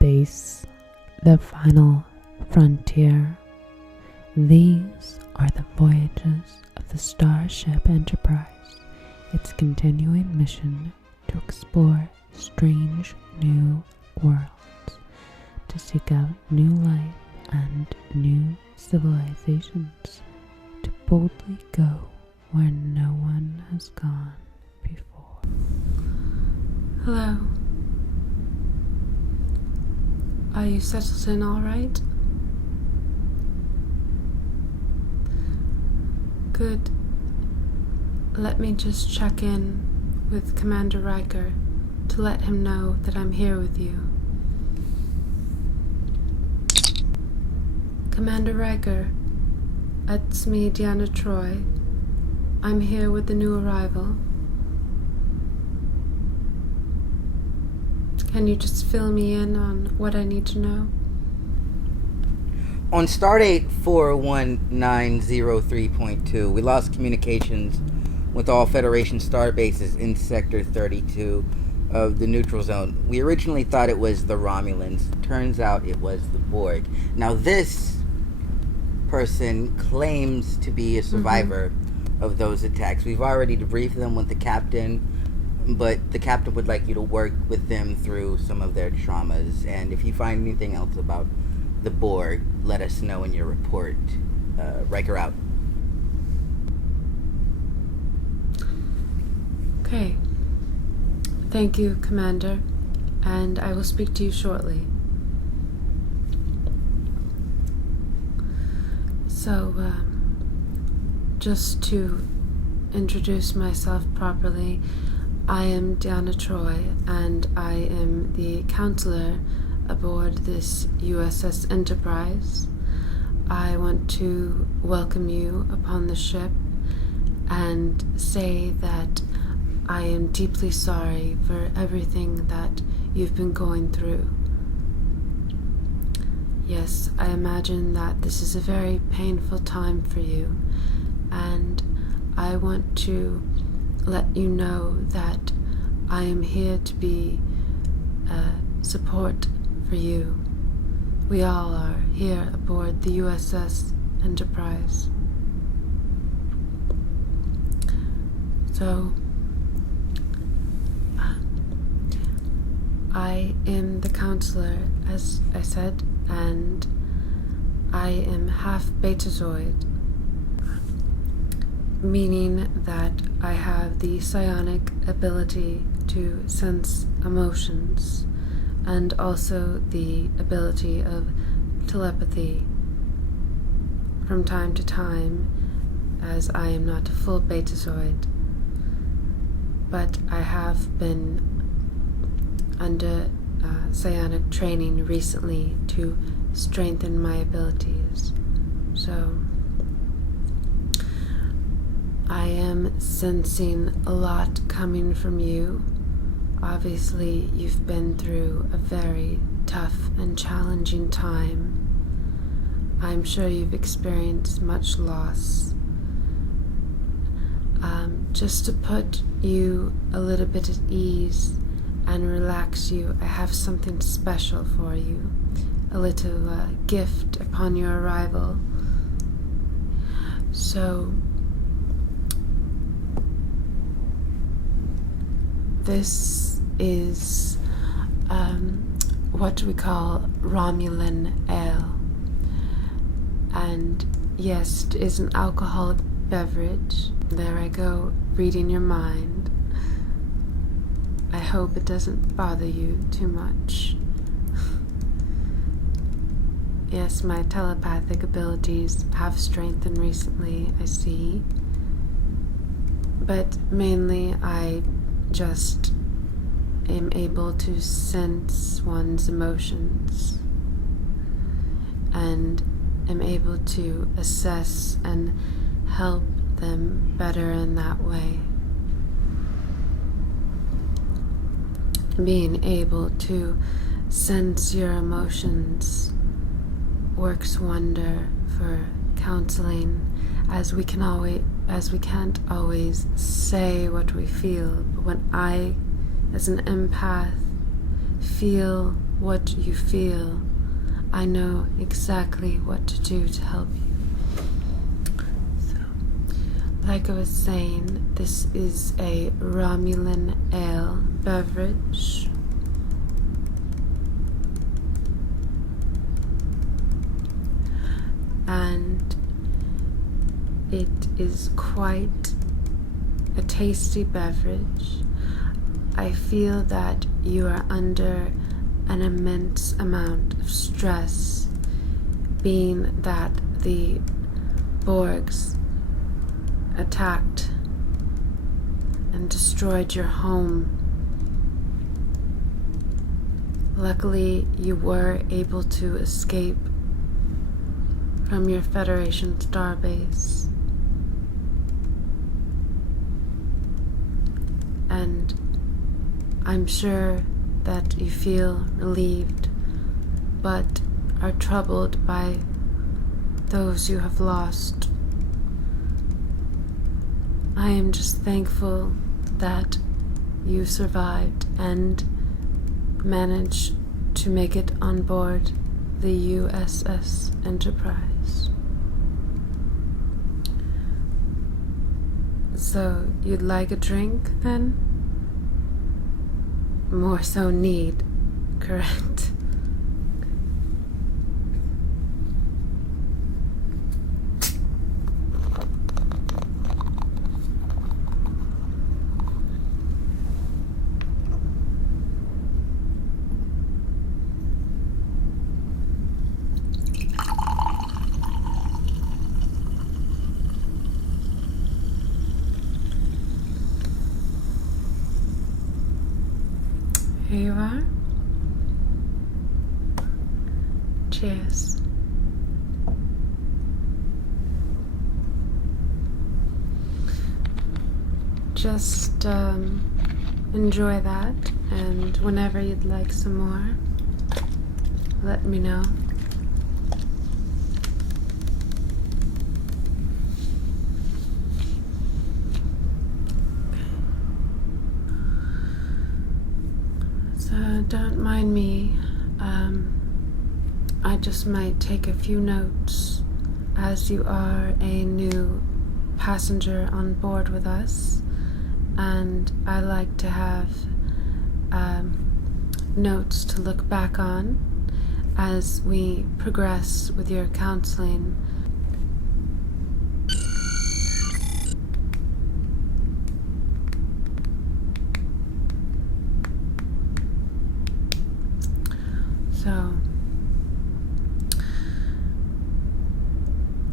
space, the final frontier. These are the voyages of the Starship Enterprise, its continuing mission to explore strange new worlds, to seek out new life and new civilizations, to boldly go where no one has gone before. Hello. Are you settled in all right? Good. Let me just check in with Commander Riker to let him know that I'm here with you. Commander Riker, it's me, Deanna Troi. I'm here with the new arrival. Can you just fill me in on what I need to know? On Stardate 41903.2, we lost communications with all Federation star bases in Sector 32 of the neutral zone. We originally thought it was the Romulans. Turns out it was the Borg. Now this person claims to be a survivor of those attacks. We've already debriefed them with the captain, but the captain would like you to work with them through some of their traumas. And if you find anything else about the Borg, let us know in your report. Riker out. Okay. Thank you, Commander, and I will speak to you shortly. So, just to introduce myself properly, I am Deanna Troi, and I am the counselor aboard this USS Enterprise. I want to welcome you upon the ship and say that I am deeply sorry for everything that you've been going through. Yes, I imagine that this is a very painful time for you, and I want to let you know that I am here to be support for you. We all are here aboard the USS Enterprise. So, I am the counselor, as I said, and I am half Betazoid, meaning that I have the psionic ability to sense emotions, and also the ability of telepathy from time to time, as I am not a full Betazoid, but I have been under psionic training recently to strengthen my abilities. So I am sensing a lot coming from you. Obviously, you've been through a very tough and challenging time. I'm sure you've experienced much loss. Just to put you a little bit at ease and relax you, I have something special for you. A little gift upon your arrival. So, this is what we call Romulan ale. And yes, it is an alcoholic beverage. There I go, reading your mind. I hope it doesn't bother you too much. Yes, my telepathic abilities have strengthened recently, I see. But mainly I just am able to sense one's emotions and am able to assess and help them better in that way. Being able to sense your emotions works wonder for counseling, as we can't always say what we feel. But when I, as an empath, feel what you feel, I know exactly what to do to help you. So, like I was saying, this is a Romulan ale beverage. And it is quite a tasty beverage. I feel that you are under an immense amount of stress, being that the Borgs attacked and destroyed your home. Luckily, you were able to escape from your Federation starbase. And I'm sure that you feel relieved, but are troubled by those you have lost. I am just thankful that you survived and managed to make it on board the USS Enterprise. So, you'd like a drink then? More so need, correct? Here you are. Cheers. Just enjoy that, and whenever you'd like some more, let me know. So don't mind me. I just might take a few notes, as you are a new passenger on board with us, and I like to have notes to look back on as we progress with your counseling. So,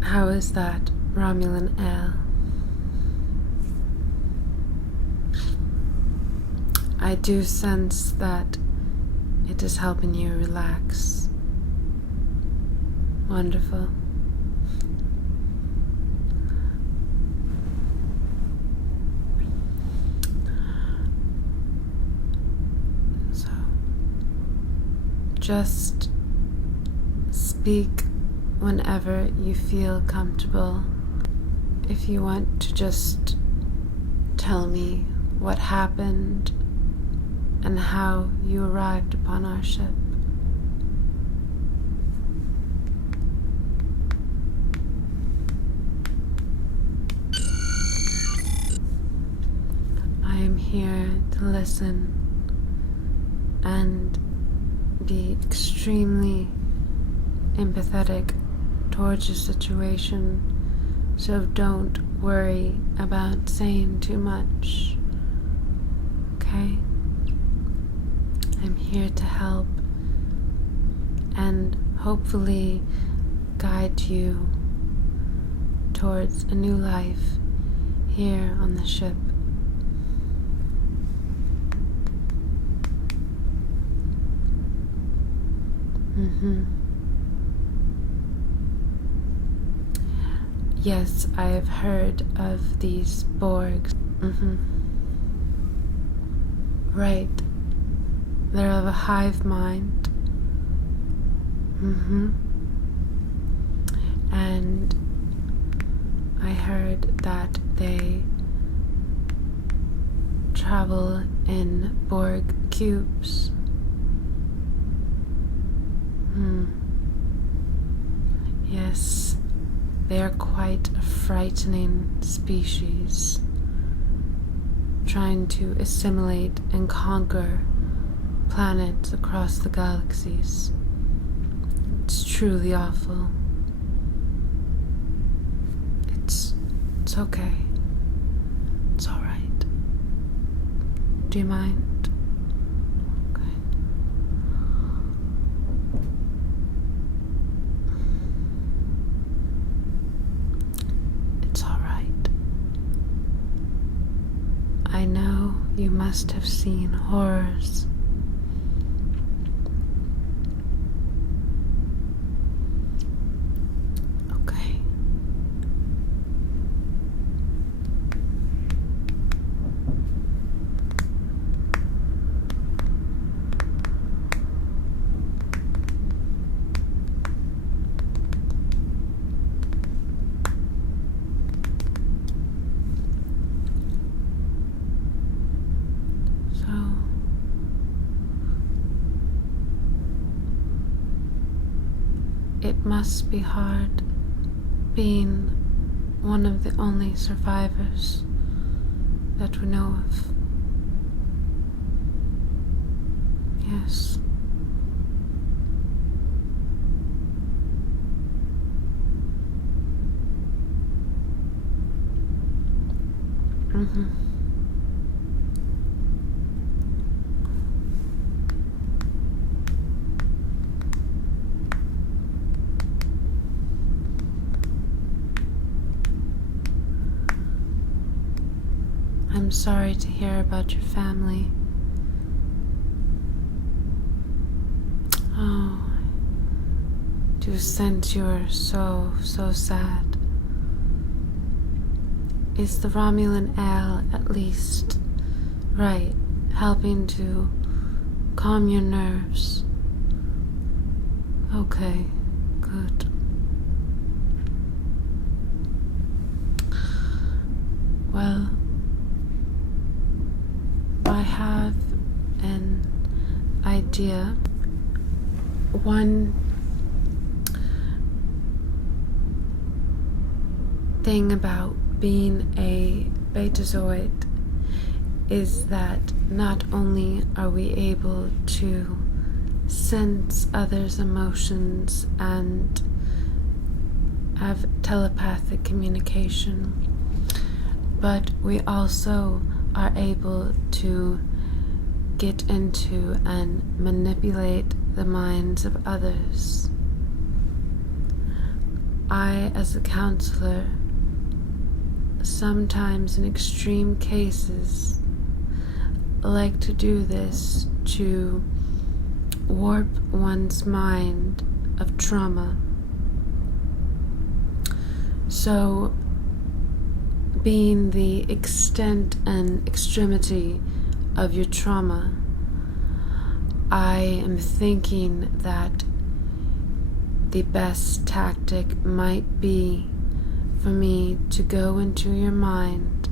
how is that Romulan ale? I do sense that it is helping you relax. Wonderful. So, just speak whenever you feel comfortable. If you want to just tell me what happened and how you arrived upon our ship. I am here to listen and be extremely empathetic towards your situation, so don't worry about saying too much, okay? I'm here to help and hopefully guide you towards a new life here on the ship. Yes, I have heard of these Borgs. Right. They're of a hive mind. And I heard that they travel in Borg cubes. Yes, they are quite a frightening species, trying to assimilate and conquer planets across the galaxies. It's truly awful. It's okay. It's all right. Do you mind? Okay. It's all right. I know you must have seen horrors. Okay. So, it must be hard being one of the only survivors that we know of. Yes. Mm-hmm. I'm sorry to hear about your family. Oh, I do sense you're so sad. Is the Romulan ale at least right, helping to calm your nerves? Okay, good. Well, I have an idea. One thing about being a Betazoid is that not only are we able to sense others' emotions and have telepathic communication, but we also are able to get into and manipulate the minds of others. I, as a counselor, sometimes in extreme cases, like to do this to warp one's mind of trauma. So, being the extent and extremity of your trauma, I am thinking that the best tactic might be for me to go into your mind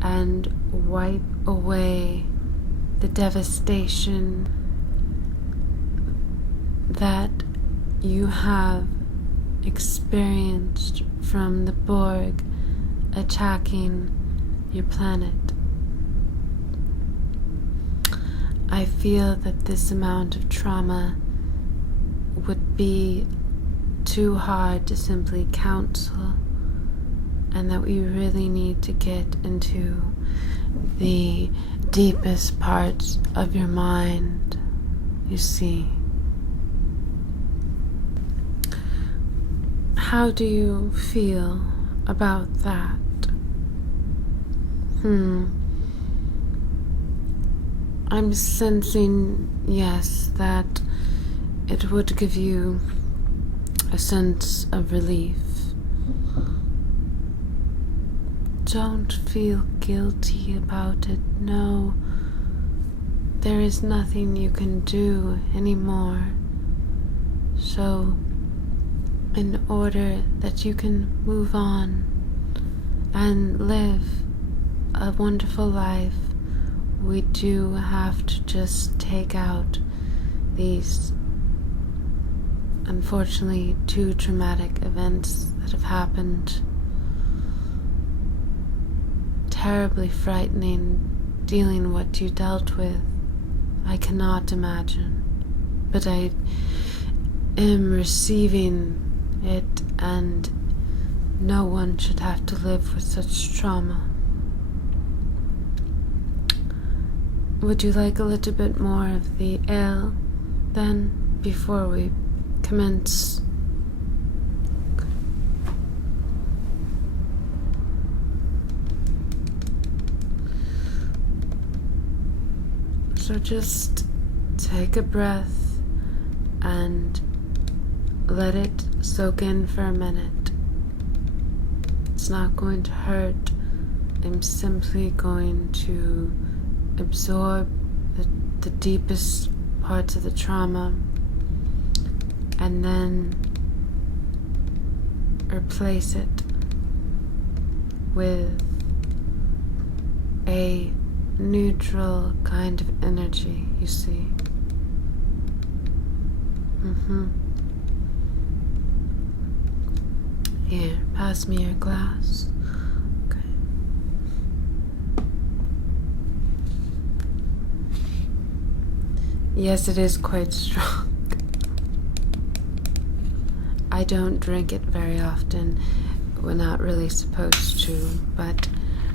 and wipe away the devastation that you have experienced from the Borg attacking your planet. I feel that this amount of trauma would be too hard to simply counsel, and that we really need to get into the deepest parts of your mind, you see. How do you feel about that? I'm sensing, yes, that it would give you a sense of relief. Don't feel guilty about it. No, there is nothing you can do anymore. So, in order that you can move on and live a wonderful life, we do have to just take out these unfortunately, two traumatic events that have happened. Terribly frightening, dealing what you dealt with. I cannot imagine. But I am receiving it, and no one should have to live with such trauma. Would you like a little bit more of the ale, then, before we commence? So just take a breath and let it soak in for a minute. It's not going to hurt. I'm simply going to absorb the deepest parts of the trauma and then replace it with a neutral kind of energy, you see. Here, pass me your glass. Okay. Yes, it is quite strong. I don't drink it very often. We're not really supposed to, but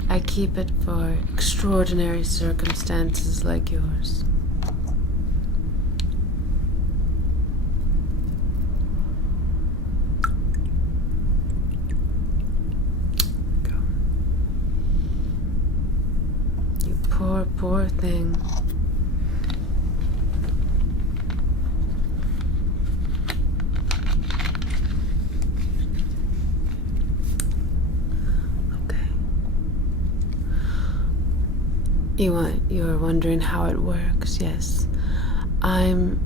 I keep it for extraordinary circumstances like yours. Go. You poor, poor thing. You're wondering how it works. Yes. I'm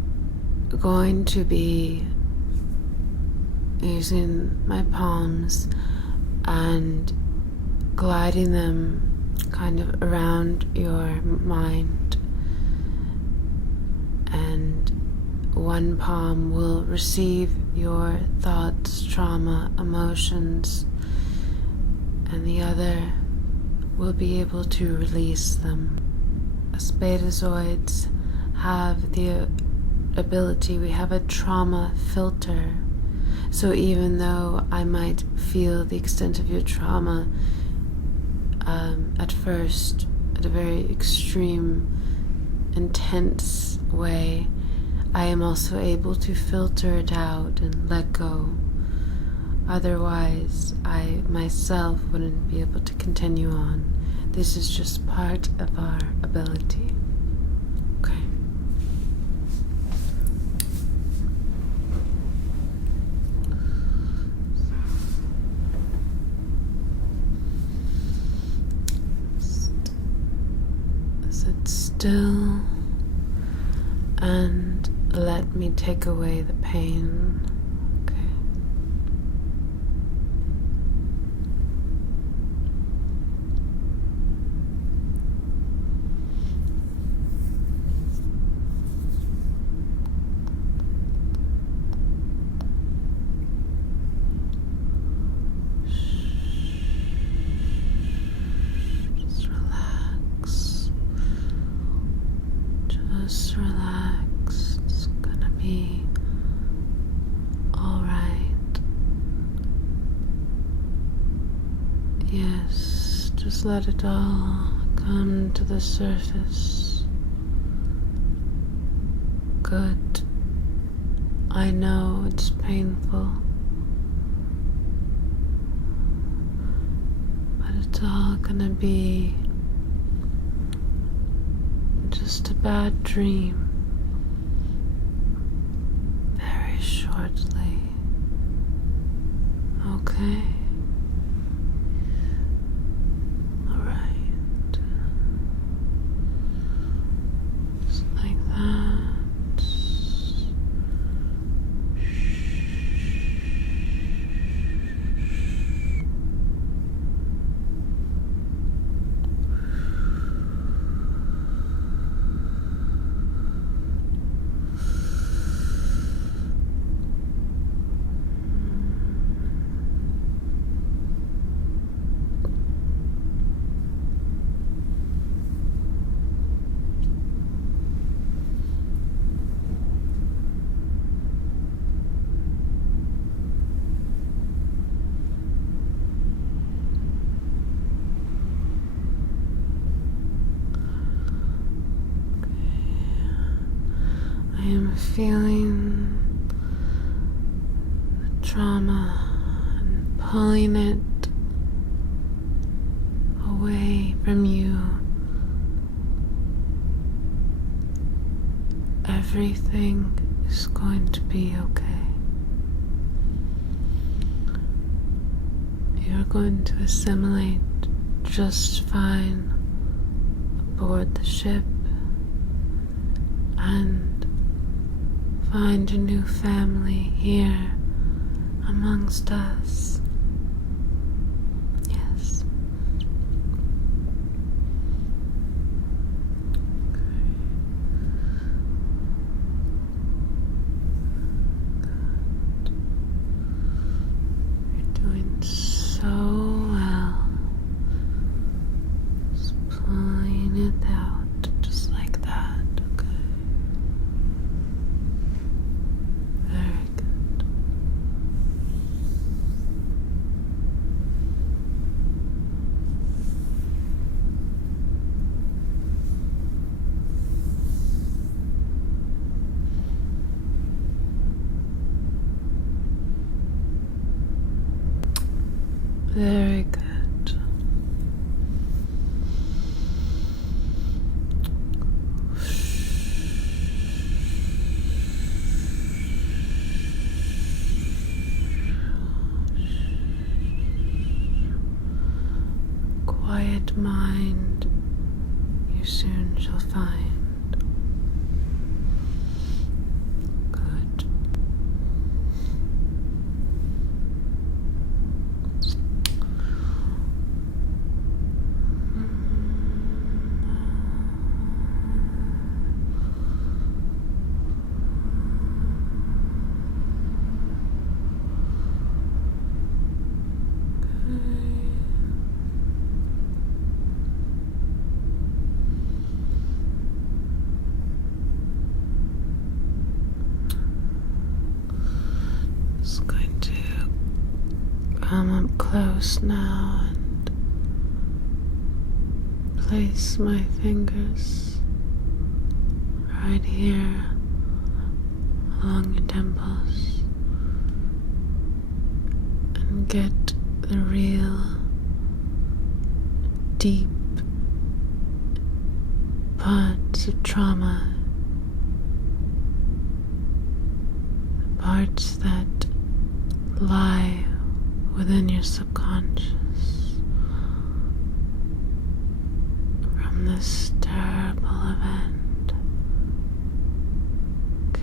going to be using my palms and gliding them kind of around your mind. And one palm will receive your thoughts, trauma, emotions, and the other will be able to release them. As Betazoids have the ability, we have a trauma filter. So even though I might feel the extent of your trauma at first, at a very extreme, intense way, I am also able to filter it out and let go. Otherwise, I myself wouldn't be able to continue on. This is just part of our ability. Okay. Sit still and let me take away the pain. Just relax. It's gonna be alright. Yes, just let it all come to the surface. Good. I know it's painful, but it's all gonna be just a bad dream very shortly. Okay? Alright. Just like that. feeling the trauma and pulling it away from you. Everything is going to be okay. You're going to assimilate just fine aboard the ship and find a new family here amongst us. Yes. So well. Just pulling it out just like that, okay? Very good. Very good. Quiet mind you soon shall find. Good. Just going to come up close now and place my fingers right here along your temples and get the real deep parts of trauma, the parts that lie within your subconscious from this terrible event. Okay.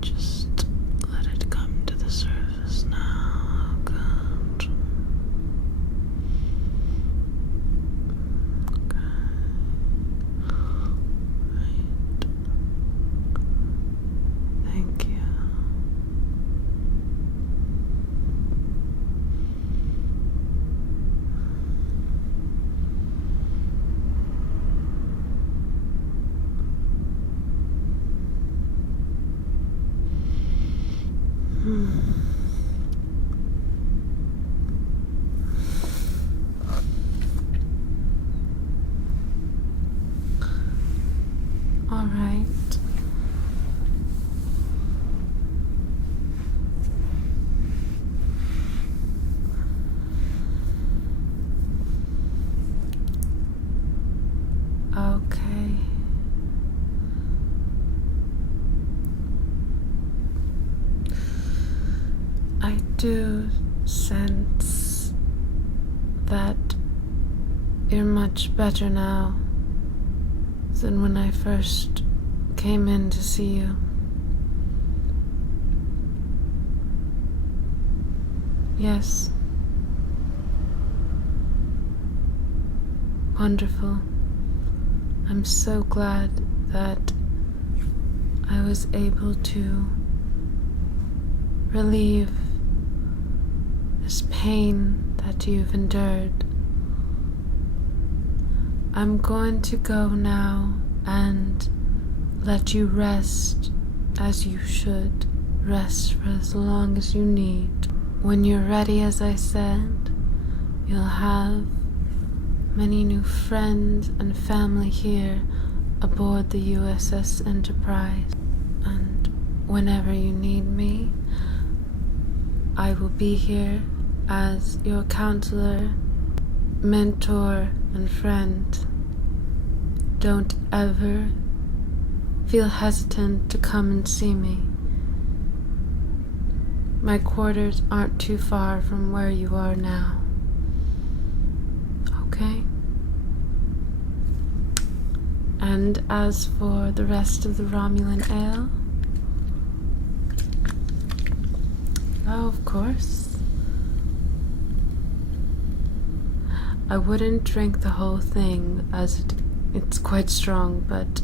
Just let it come to the surface now. Good. Okay. Right. Thank you. All right. Okay. I do sense that you're much better now than when I first came in to see you. Yes. Wonderful. I'm so glad that I was able to relieve this pain that you've endured. I'm going to go now and let you rest as you should. Rest for as long as you need. When you're ready, as I said, you'll have many new friends and family here aboard the USS Enterprise. And whenever you need me, I will be here as your counselor, mentor, and friend. Don't ever feel hesitant to come and see me. My quarters aren't too far from where you are now. Okay? And as for the rest of the Romulan ale, oh, of course. I wouldn't drink the whole thing as it's quite strong, but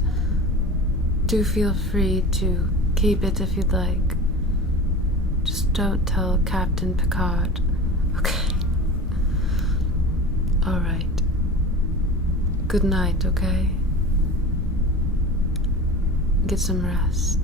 do feel free to keep it if you'd like. Just don't tell Captain Picard, okay? Alright. Good night, okay? Get some rest.